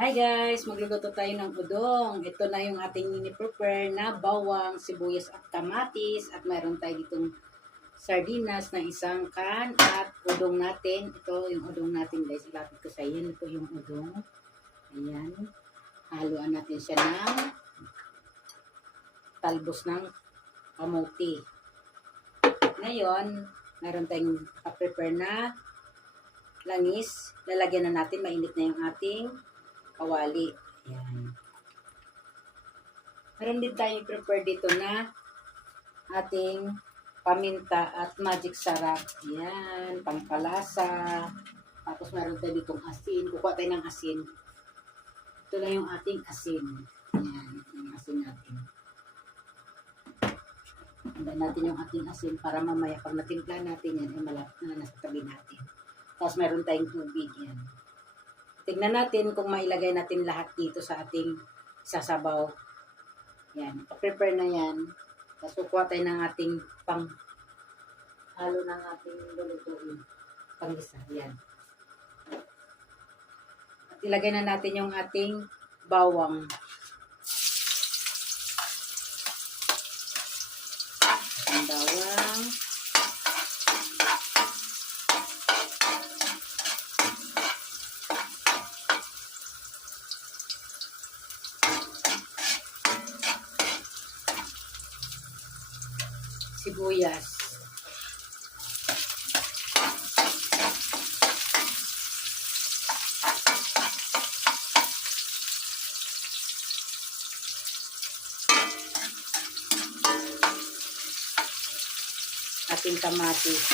Hi guys! Magluluto tayo ng udong. Ito na yung ating ini-prepare na bawang, sibuyas at kamatis. At mayroon tayo ditong sardinas na isang can at udong natin. Ito yung udong natin guys. Ilapit ko sa iyo. Ito yung udong. Ayan. Haluan natin siya ng talbos ng kamuti. Ngayon, mayroon tayong prepare na langis. Lalagyan na natin. Mainit na yung ating kawali. Ayan. Meron din tayong prepare dito na ating paminta at magic sarap. Ayan. Pampalasa. Tapos meron tayo ditong asin. Kukuha tayo ng asin. Ito na yung ating asin. Ayan. Yung asin natin. Handa natin yung ating asin para mamaya pag natimpla natin yan, ay malapit na nasa tabi natin. Tapos meron tayong tubig. Yan. Tignan natin kung mailagay natin lahat dito sa ating sasabaw. Yan. Prepare na yan. Tapos kukuha tayo ng ating halo ng ating lulutuin. Pangisa. Yan. At ilagay na natin yung ating bawang. Ang bawang. Sibuyas. Ating kamatis.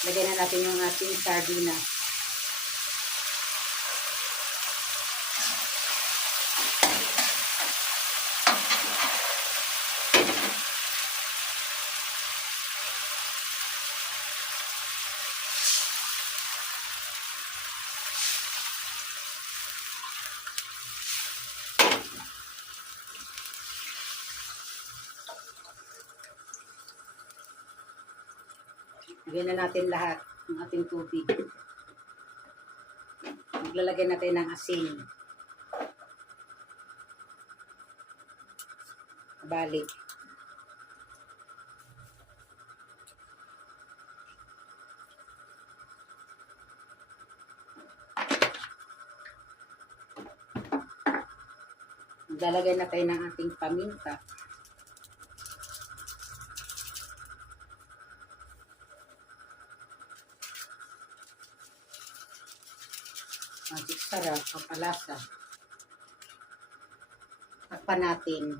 Lagyan na natin yung ating sardinas. Lagyan na natin lahat ng ating tubig. Maglalagay natin ng asin. Balik. Maglalagay na tayo ng ating paminta. Magic sarap, pampalasa. Takpan natin.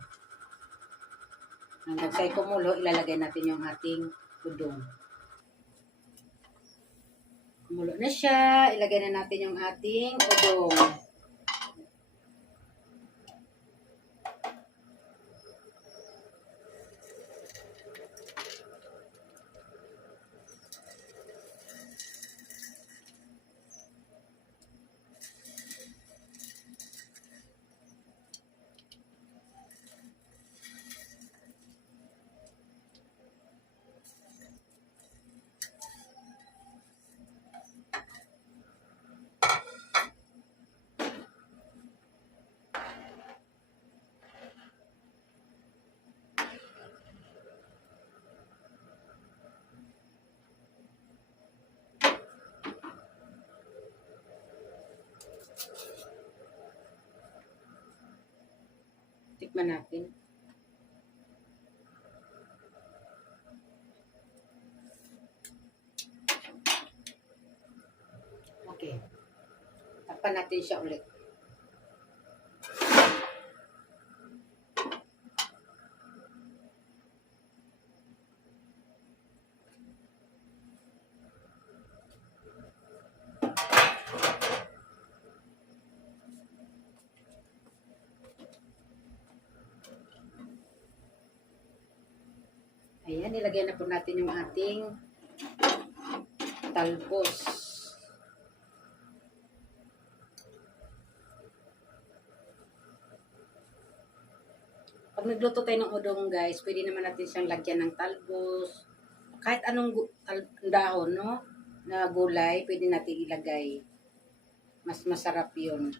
Hanggang sa'y kumulo, ilalagay natin yung ating udong. Kumulo na siya, ilagay na natin yung ating udong. Tikman natin. Okay. Takpan natin siya ulit. Ayan, nilagay na po natin yung ating talbos. Pag nagluto tayo ng udong guys, pwede naman natin siyang lagyan ng talbos. Kahit anong dahon, no? Na gulay, pwede natin ilagay. Mas masarap yun.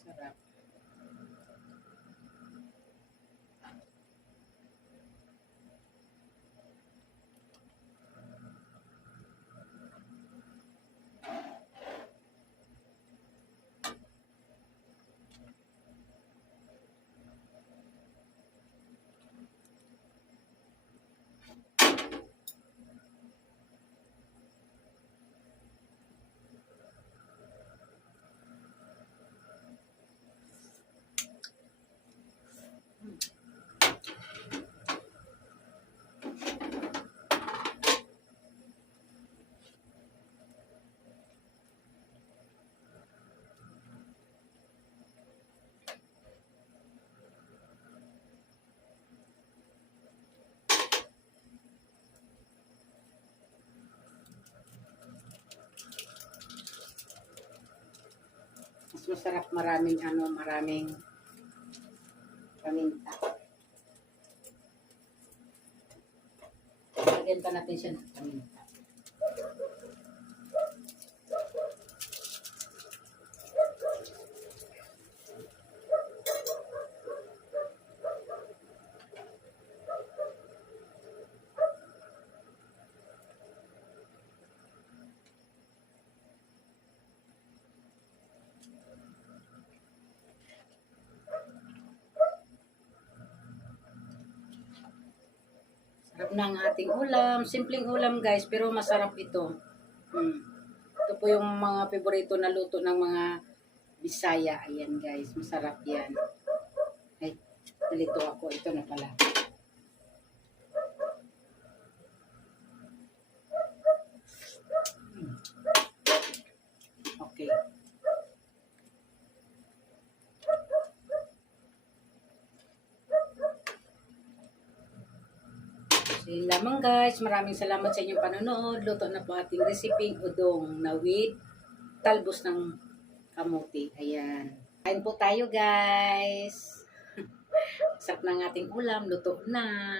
Sarap. Mas masarap maraming paminta. Lagyan pa natin siya ng paminta. Sarap ng ating ulam. Simpleng ulam guys, pero masarap ito. Ito po yung mga favorito na luto ng mga Bisaya. Ayan guys, masarap yan. Ay, nalito ako. Ito na pala. Okay. So, yun lamang guys. Maraming salamat sa inyong panonood. Luto na po ating recipe udong na with talbos ng kamuti. Ayan. Kain po tayo guys. Sarap ng ating ulam. Luto na.